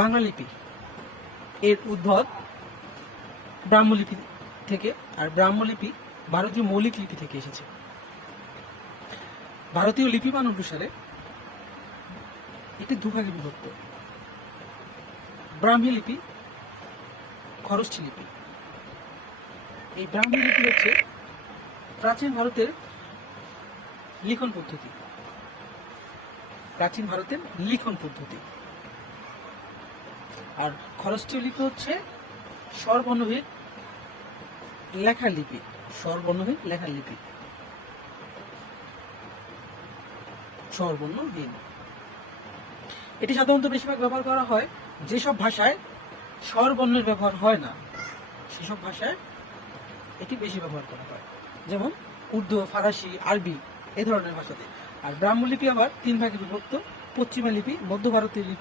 বাংলা লিপি এর উদ্ভব ব্রাহ্মলিপি থেকে, আর ব্রাহ্মলিপি ভারতীয় মৌলিক লিপি থেকে এসেছে। ভারতীয় লিপিমান অনুসারে এটি দুভাগে বিভক্ত: ব্রাহ্মী লিপি, খরোষ্ঠী লিপি। এই ব্রাহ্মী লিপি হচ্ছে প্রাচীন ভারতের লিখন পদ্ধতি, প্রাচীন ভারতের লিখন পদ্ধতি। আর খরোষ্ঠী লিপি হচ্ছে স্বরবর্ণহীন লেখার লিপি, স্বরবর্ণহীন লেখার লিপি, স্বরবর্ণহীন। এটি সাধারণত বেশিরভাগ ব্যবহার করা হয় যেসব ভাষায় স্বরবর্ণের ব্যবহার হয় না, সেসব ভাষায় এটি বেশি ব্যবহার করা হয়, যেমন উর্দু, ফারাসি, আরবি এ ধরনের ভাষাতে। আর ব্রাহ্মলিপি আবার তিন ভাগে বিভক্ত: পশ্চিমা লিপি, মধ্য ভারতীয় লিপি